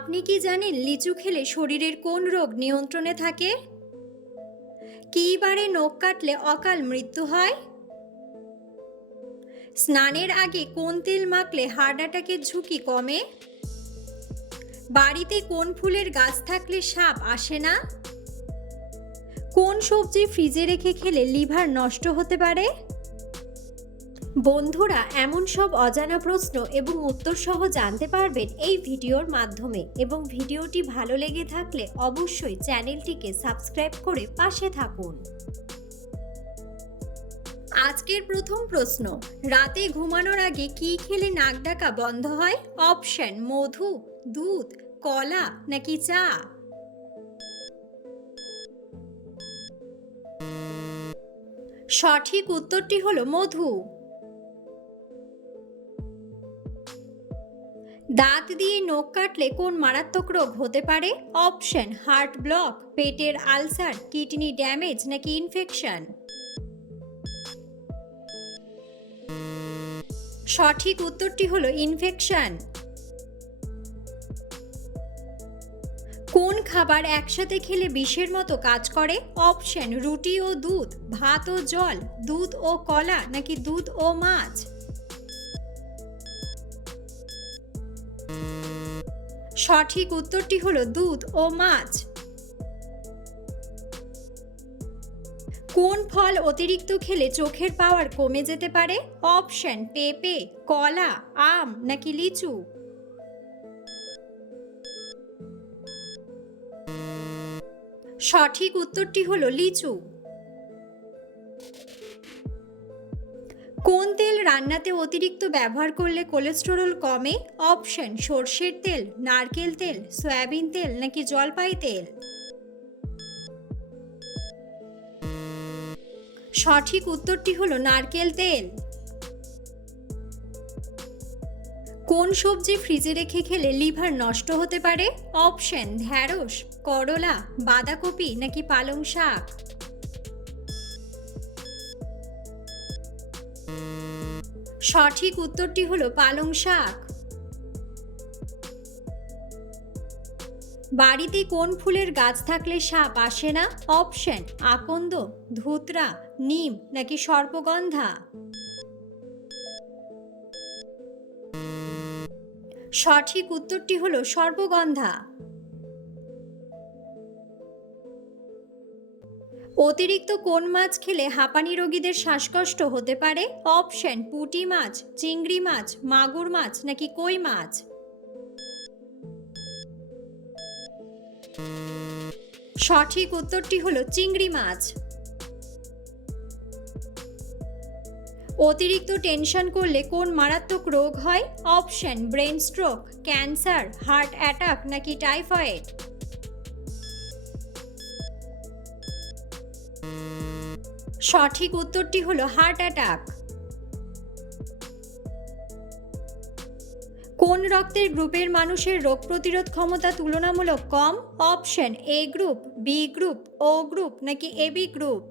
আপনি কি জানেন লিচু খেলে শরীরের কোন রোগ নিয়ন্ত্রণে থাকে? কী বারে নখ কাটলে অকাল মৃত্যু হয়? স্নানের আগে কোন তেল মাখলে হার্ট অ্যাটাকের ঝুঁকি কমে? বাড়িতে কোন ফুলের গাছ থাকলে সাপ আসে না? কোন সবজি ফ্রিজে রেখে খেলে লিভার নষ্ট হতে পারে? বন্ধুরা, এমন সব অজানা প্রশ্ন এবং উত্তর সহ জানতে পারবেন এই ভিডিওর মাধ্যমে, এবং ভিডিওটি ভালো লেগে থাকলে অবশ্যই চ্যানেলটিকে সাবস্ক্রাইব করে পাশে থাকুন। আজকের প্রথম প্রশ্ন, রাতে ঘুমানোর আগে কি খেলে নাক ডাকা বন্ধ হয়? অপশন: মধু, দুধ, কলা নাকি চা? সঠিক উত্তরটি হলো মধু। দাঁত দিয়ে নখ কাটলে কোন মারাত্মক রোগ হতে পারে? অপশন: হার্ট ব্লক, পেটের আলসার, কিডনি ড্যামেজ নাকি ইনফেকশন? সঠিক উত্তরটি হলো ইনফেকশন। কোন খাবার একসাথে খেলে বিষের মতো কাজ করে? অপশন: রুটি ও দুধ, ভাত ও জল, দুধ ও কলা নাকি দুধ ও মাছ? সঠিক উত্তরটি হলো দুধ ও মাছ। কোন ফল অতিরিক্ত খেলে চোখের পাওয়ার কমে যেতে পারে? অপশন: পেঁপে, কলা, আম নাকি লিচু? সঠিক উত্তরটি হলো লিচু। কোন তেল রান্নাতে অতিরিক্ত ব্যবহার করলে কোলেস্টেরল কমে? অপশন: সর্ষের তেল, নারকেল তেল, সয়াবিন তেল নাকি জলপাই তেল? সঠিক উত্তরটি হলো নারকেল তেল। কোন সবজি ফ্রিজে রেখে খেলে লিভার নষ্ট হতে পারে? অপশন: ঢ্যাঁড়স, করলা, বাঁধাকপি নাকি পালং শাক? সঠিক উত্তরটি হলো পালং শাক। বাড়িতে কোন ফুলের গাছ থাকলে সাপ আসে না? অপশন: আকন্দ, ধুতরা, নিম নাকি সর্পগন্ধা? সঠিক উত্তরটি হলো সর্পগন্ধা। অতিরিক্ত কোন মাছ খেলে হাঁপানি রোগীদের শ্বাসকষ্ট হতে পারে? অপশন: পুঁটি মাছ, চিংড়ি মাছ, মাগুর মাছ নাকি কই মাছ? সঠিক উত্তরটি হলো চিংড়ি মাছ। অতিরিক্ত টেনশন করলে কোন মারাত্মক রোগ হয়? Option: brain stroke, cancer, heart attack নাকি টাইফয়েড? সঠিক উত্তরটি হলো হার্ট অ্যাটাক। কোন রক্তের গ্রুপের মানুষের রোগ প্রতিরোধ ক্ষমতা তুলনামূলক কম? অপশন: এ গ্রুপ, বি গ্রুপ, ও গ্রুপ নাকি এবি গ্রুপ?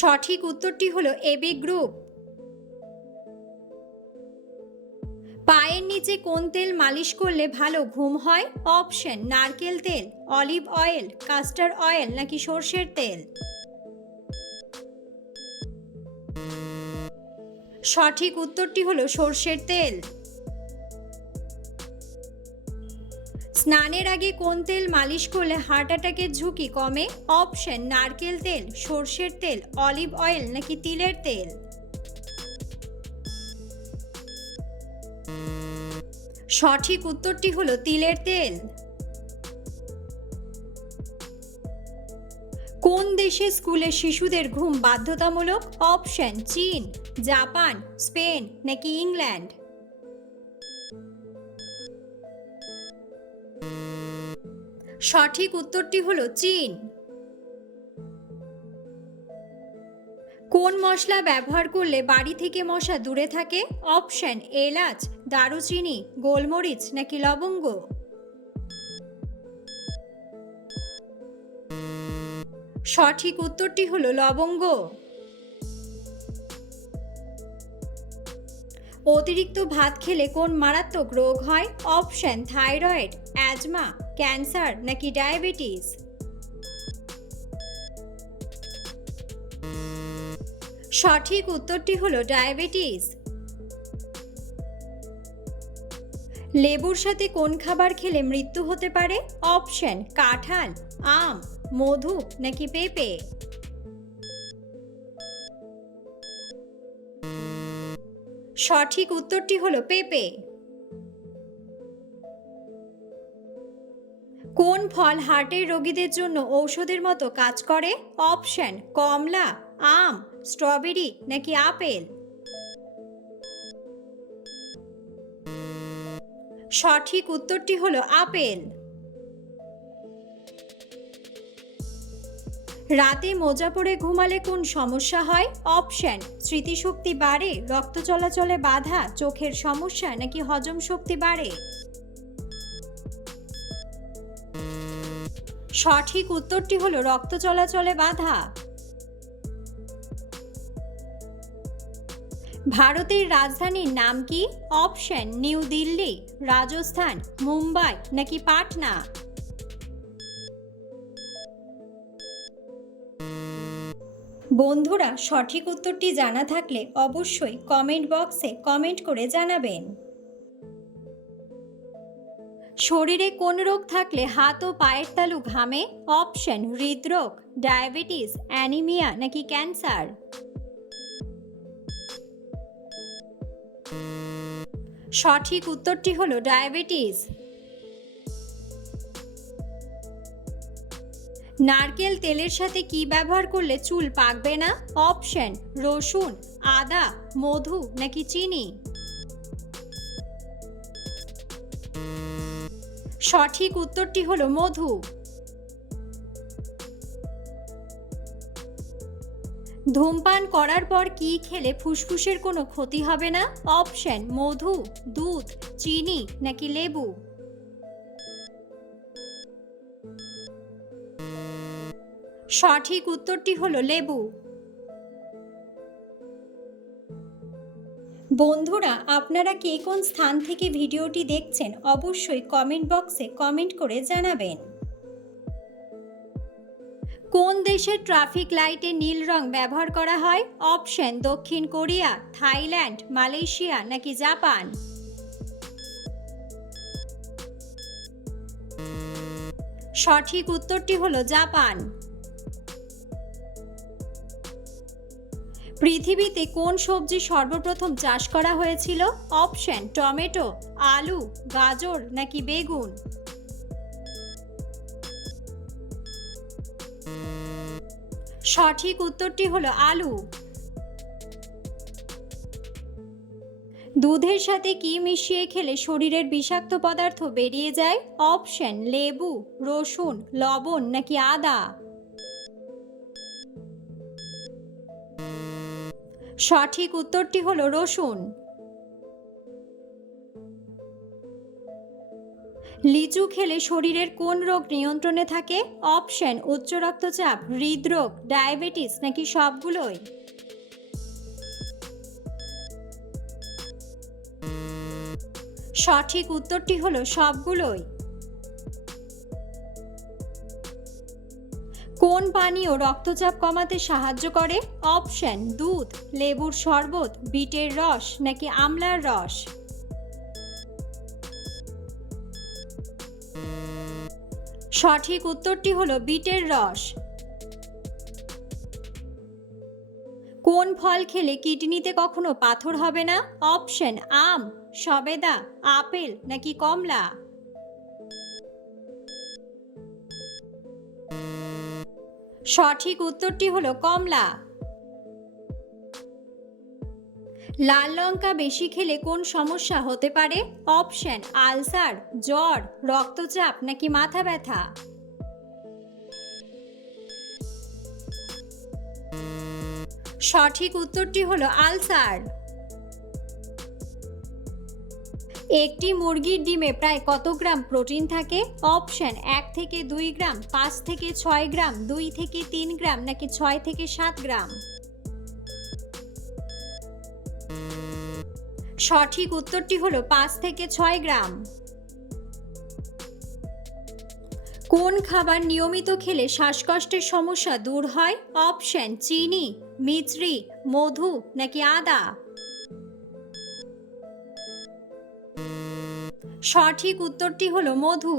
সঠিক উত্তরটি হলো এবি গ্রুপ। পায়ের নিচে কোন তেল মালিশ করলে ভালো ঘুম হয়? অপশন: নারকেল তেল, অলিভ অয়েল, কাস্টার অয়েল নাকি সর্ষের তেল? সঠিক উত্তরটি হলো সর্ষের তেল। স্নানের আগে কোন তেল মালিশ করলে হার্ট অ্যাটাকের ঝুঁকি কমে? অপশন: নারকেল তেল, সর্ষের তেল, অলিভ অয়েল নাকি তিলের তেল? সঠিক উত্তরটি হলো তিলের তেল। কোন দেশে স্কুলে শিশুদের ঘুম বাধ্যতামূলক? অপশন: চীন, জাপান, স্পেন নাকি ইংল্যান্ড? সঠিক উত্তরটি হলো চীন। কোন মশলা ব্যবহার করলে বাড়ি থেকে মশা দূরে থাকে? অপশন: এলাচ, দারুচিনি, গোলমরিচ নাকি লবঙ্গ? সঠিক উত্তরটি হলো লবঙ্গ। অতিরিক্ত ভাত খেলে কোন মারাত্মক রোগ হয়? অপশন থাইরয়েড, অ্যাজমা, ক্যান্সার নাকি ডায়াবেটিস। সঠিক উত্তরটি হলো ডায়াবেটিস। লেবুর সাথে কোন খাবার খেলে মৃত্যু হতে পারে? অপশন কাঁঠাল, আম, মধু নাকি পেঁপে। সঠিক উত্তরটি হলো পেঁপে। কোন ফল হার্টের রোগীদের জন্য ঔষধের মতো কাজ করে? অপশন কমলা, আম, স্ট্রবেরি নাকি আপেল। সঠিক উত্তরটি হলো আপেল। রাতে মোজা পরে ঘুমালে কোন সমস্যা হয়? অপশন স্মৃতিশক্তি বাড়ে, রক্ত চলাচলে বাধা, চোখের সমস্যা নাকি হজম শক্তি বাড়ে। সঠিক উত্তরটি হলো রক্ত চলাচলে বাধা। ভারতের রাজধানীর নাম কি? অপশন নিউ দিল্লি, রাজস্থান, মুম্বাই নাকি পাটনা। বন্ধুরা, সঠিক উত্তরটি জানা থাকলে অবশ্যই কমেন্ট বক্সে কমেন্ট করে জানাবেন। শরীরে কোন রোগ থাকলে হাত ও পায়ের তালু ঘামে? অপশন হৃদরোগ, ডায়াবেটিস, অ্যানিমিয়া নাকি ক্যান্সার। সঠিক উত্তরটি হলো ডায়াবেটিস। নারকেল তেলের সাথে কি ব্যবহার করলে চুল পাকবে না? অপশন রসুন, আদা, মধু নাকি চিনি। সঠিক উত্তরটি হলো মধু। ধূমপান করার পর কি খেলে ফুসফুসের কোনো ক্ষতি হবে না? অপশন মধু, দুধ, চিনি নাকি লেবু। সঠিক উত্তরটি হলো লেবু। বন্ধুরা, আপনারা কে কোন স্থান থেকে ভিডিওটি দেখছেন অবশ্যই কমেন্ট বক্সে কমেন্ট করে জানাবেন। কোন দেশের ট্রাফিক লাইটে নীল রং ব্যবহার করা হয়? অপশন দক্ষিণ কোরিয়া, থাইল্যান্ড, মালয়েশিয়া নাকি জাপান। সঠিক উত্তরটি হলো জাপান। পৃথিবীতে কোন সবজি সর্বপ্রথম চাষ করা হয়েছিল? অপশন টমেটো, আলু, গাজর নাকি বেগুন। সঠিক উত্তরটি হলো আলু। দুধের সাথে কি মিশিয়ে খেলে শরীরের বিষাক্ত পদার্থ বেরিয়ে যায়? অপশন লেবু, রসুন, লবণ নাকি আদা। সঠিক উত্তরটি হলো রসুন। লিচু খেলে শরীরের কোন রোগ নিয়ন্ত্রণে থাকে? অপশন উচ্চ রক্তচাপ, হৃদরোগ, ডায়াবেটিস নাকি সবগুলোই। সঠিক উত্তরটি হলো সবগুলোই। কোন পানীয় রক্তচাপ কমাতে সাহায্য করে? অপশন দুধ, লেবুর শরবত, বিটের রস নাকি আমলার রস। সঠিক উত্তরটি হলো বিটের রস। কোন ফল খেলে কিডনিতে কখনো পাথর হবে না? অপশন আম, সবেদা, আপেল নাকি কমলা। সঠিক উত্তরটি হলো কমলা। লাল লঙ্কা বেশি খেলে কোন সমস্যা হতে পারে? অপশন আলসার, জ্বর, রক্তচাপ নাকি মাথা ব্যথা। সঠিক উত্তরটি হলো আলসার। একটি মুরগির ডিমে প্রায় কত গ্রাম প্রোটিন থাকে? অপশন 1 থেকে 2 গ্রাম, 5 থেকে 6 গ্রাম, 2 থেকে 3 গ্রাম নাকি 6 থেকে 7 গ্রাম। সঠিক উত্তরটি হলো 5 থেকে 6 গ্রাম। কোন খাবার নিয়মিত খেলে শ্বাসকষ্টের সমস্যা দূর হয়? অপশন চিনি, মিছরি, মধু নাকি আদা। সঠিক উত্তরটি হলো মধু।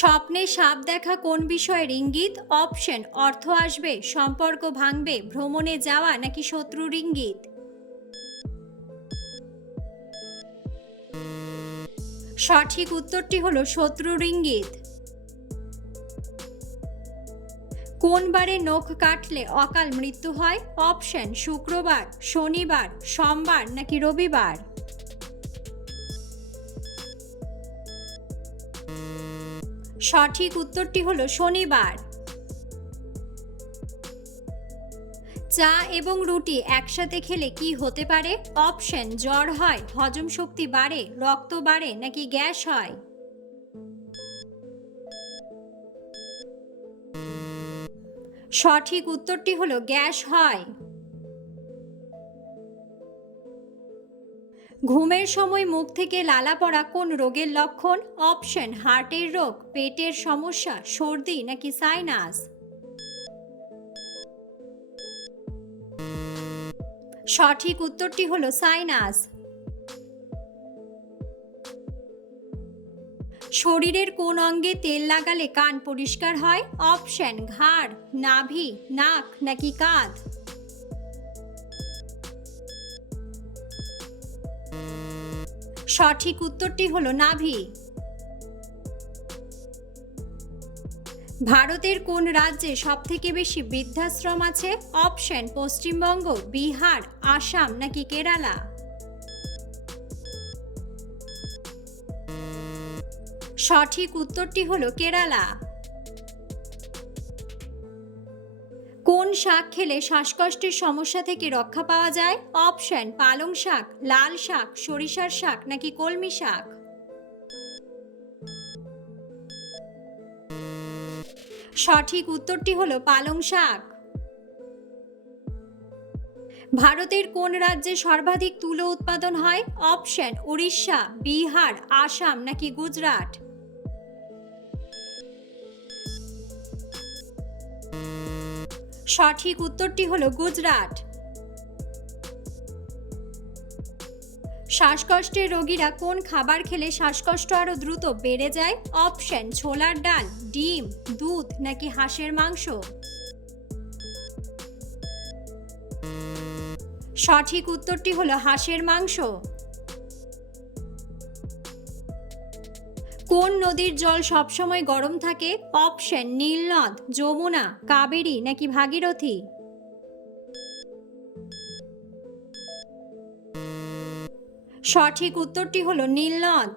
স্বপ্নে সাপ দেখা কোন বিষয়ের ইঙ্গিত? অপশন অর্থ আসবে, সম্পর্ক ভাঙবে, ভ্রমণে যাওয়া নাকি শত্রুর ইঙ্গিত। সঠিক উত্তরটি হলো শত্রুর ইঙ্গিত। কোন বারে নখ কাটলে অকাল মৃত্যু হয়? অপশন শুক্রবার, শনিবার, সোমবার নাকি রবিবার। সঠিক উত্তরটি হলো শনিবার। চা এবং রুটি একসাথে খেলে কি হতে পারে? অপশন জ্বর হয়, হজম শক্তি বাড়ে, রক্ত বাড়ে নাকি গ্যাস হয়। সঠিক উত্তরটি হলো গ্যাস হয়। ঘুমের সময় মুখ থেকে লালা পড়া কোন রোগের লক্ষণ? অপশন হার্টের রোগ, পেটের সমস্যা, সর্দি নাকি সাইনাস। সঠিক উত্তরটি হলো সাইনাস। শরীরের কোন অঙ্গে তেল লাগালে কান পরিষ্কার হয়? অপশন ঘাড়, নাভি, নাক নাকি কাঁধ। সঠিক উত্তরটি হলো নাভি। ভারতের কোন রাজ্যে সবথেকে বেশি বৃদ্ধাশ্রম আছে? অপশন পশ্চিমবঙ্গ, বিহার, আসাম নাকি কেরালা। সঠিক উত্তরটি হলো কেরালা। কোন শাক খেলে শ্বাসকষ্টের সমস্যা থেকে রক্ষা পাওয়া যায়? অপশন পালং শাক, লাল শাক, সরিষার শাক নাকি কলমি শাক। সঠিক উত্তরটি হলো পালং শাক। ভারতের কোন রাজ্যে সর্বাধিক তুলো উৎপাদন হয়? অপশন উড়িষ্যা, বিহার, আসাম নাকি গুজরাট। সঠিক উত্তরটি হলো গুজরাট। শ্বাসকষ্টের রোগীরা কোন খাবার খেলে শ্বাসকষ্ট আরো দ্রুত বেড়ে যায়? অপশন ছোলার ডাল, ডিম, দুধ নাকি হাঁসের মাংস। সঠিক উত্তরটি হলো হাঁসের মাংস। কোন নদীর জল সবসময় গরম থাকে? অপশন নীলনদ, যমুনা, কাবেরী নাকি ভাগীরথী। সঠিক উত্তরটি হলো নীলনদ।